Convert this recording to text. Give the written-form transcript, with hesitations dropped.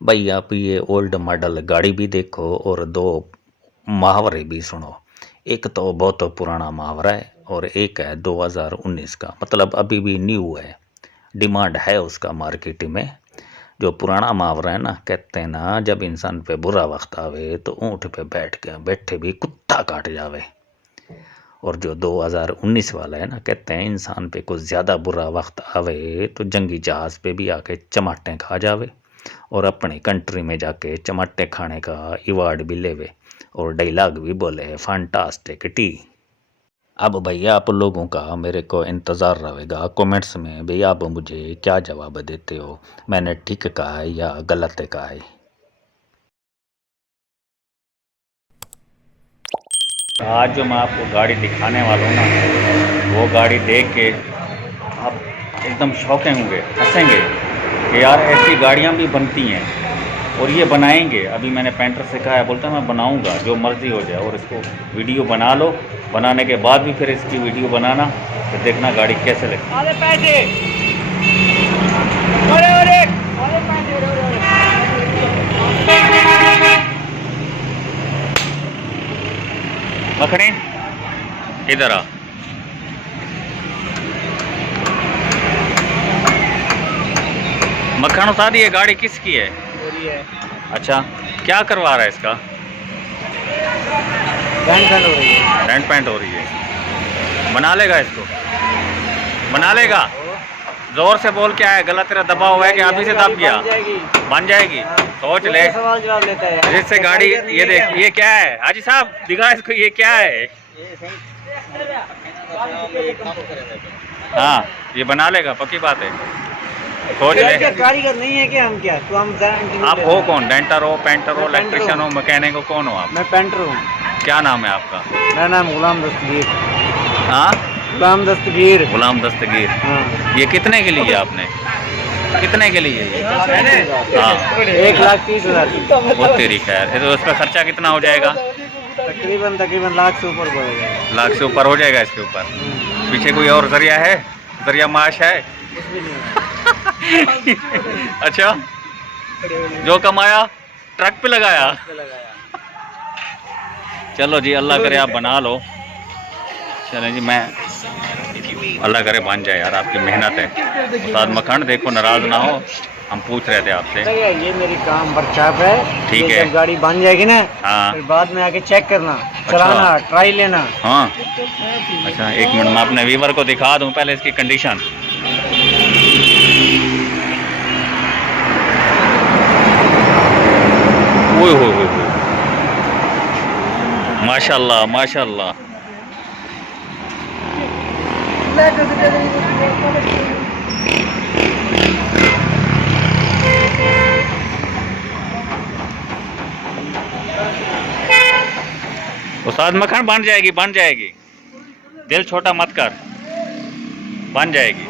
भाई आप ये ओल्ड मॉडल गाड़ी भी देखो और दो मुहावरे भी सुनो। एक तो बहुत पुराना मुहावरा है और एक है 2019 का, मतलब अभी भी न्यू है, डिमांड है उसका मार्केट में। जो पुराना मुहावरा है ना, कहते हैं ना, जब इंसान पे बुरा वक्त आवे तो ऊँट पे बैठ के बैठे भी कुत्ता काट जावे। और जो 2019 वाला है ना, कहते हैं इंसान पे कुछ ज़्यादा बुरा वक्त आवे तो जंगी जहाज़ पे भी आके चमाटे खा जावे और अपनी कंट्री में जाके चमाटे खाने का अवार्ड भी लेवे और डायलॉग भी बोले फैंटास्टिक टी। अब भैया आप लोगों का मेरे को इंतज़ार रहेगा कमेंट्स में, भैया आप मुझे क्या जवाब देते हो, मैंने ठीक कहा है या गलत कहा है। आज जो मैं आपको गाड़ी दिखाने वाला हूँ ना, वो गाड़ी देख के आप एकदम शौके होंगे, हंसेंगे कि यार ऐसी गाड़ियाँ भी बनती हैं और ये बनाएंगे। अभी मैंने पेंटर से कहा है, बोलता है मैं बनाऊंगा जो मर्ज़ी हो जाए, और इसको वीडियो बना लो, बनाने के बाद भी फिर इसकी वीडियो बनाना, फिर देखना गाड़ी कैसे लगती मखने इधर आ। मक्खन उतार, ये गाड़ी किसकी है? मेरी है। अच्छा, क्या करवा रहा है इसका? रेंट पेंट हो रही है। बना लेगा इसको? बना लेगा? जोर से बोल, क्या है गला तेरा दबा हुआ है कि अभी से दब गया? बन जाएगी। सोच ले। सवाल जवाब लेता है जिससे गाड़ी। ये देख, ये क्या है हाजी साहब, दिखा इसको, ये क्या है? हाँ, ये बना लेगा, पक्की बात है। सोच ले। कारीगर नहीं है क्या हम? क्या तो हम आप हो कौन? डेंटर हो, पेंटर हो, इलेक्ट्रिशियन हो, मैकेनिक हो, कौन हो आप? मैं पेंटर हूँ। क्या नाम है आपका? मेरा नाम गुलाम दस्तगीर। हाँ, गुलाम दस्तगीर। गुलाम दस्तगीर। हाँ। ये कितने के लिए आपने? कितने के लिए ये? हाँ, 1,30,000। वो तेरी खैर, तो उसका खर्चा कितना हो जाएगा? तकरीबन लाख से ऊपर बढ़ेगा। लाख से ऊपर हो जाएगा इसके ऊपर। पीछे कोई और जरिया है? जरिया माश है? अच्छा, जो कमाया ट्रक पे लगाया। चलो जी, अल्लाह करे आप बना लो। चलें जी, मैं अल्लाह करे बन जाए यार, आपकी मेहनत है। उस्ताद मखन देखो, नाराज ना हो, हम पूछ रहे थे आपसे। ये मेरी काम वर्कशॉप है। ठीक है। जब गाड़ी बन जाएगी ना, हाँ, फिर बाद में आके चेक करना, चलाना, ट्राई लेना। हाँ, अच्छा एक मिनट, मैं अपने व्यूवर को दिखा दूं पहले इसकी कंडीशन। ओए हो, माशाल्लाह माशाल्लाह। उस्ताद मखन बन जाएगी, बन जाएगी, दिल छोटा मत कर, बन जाएगी।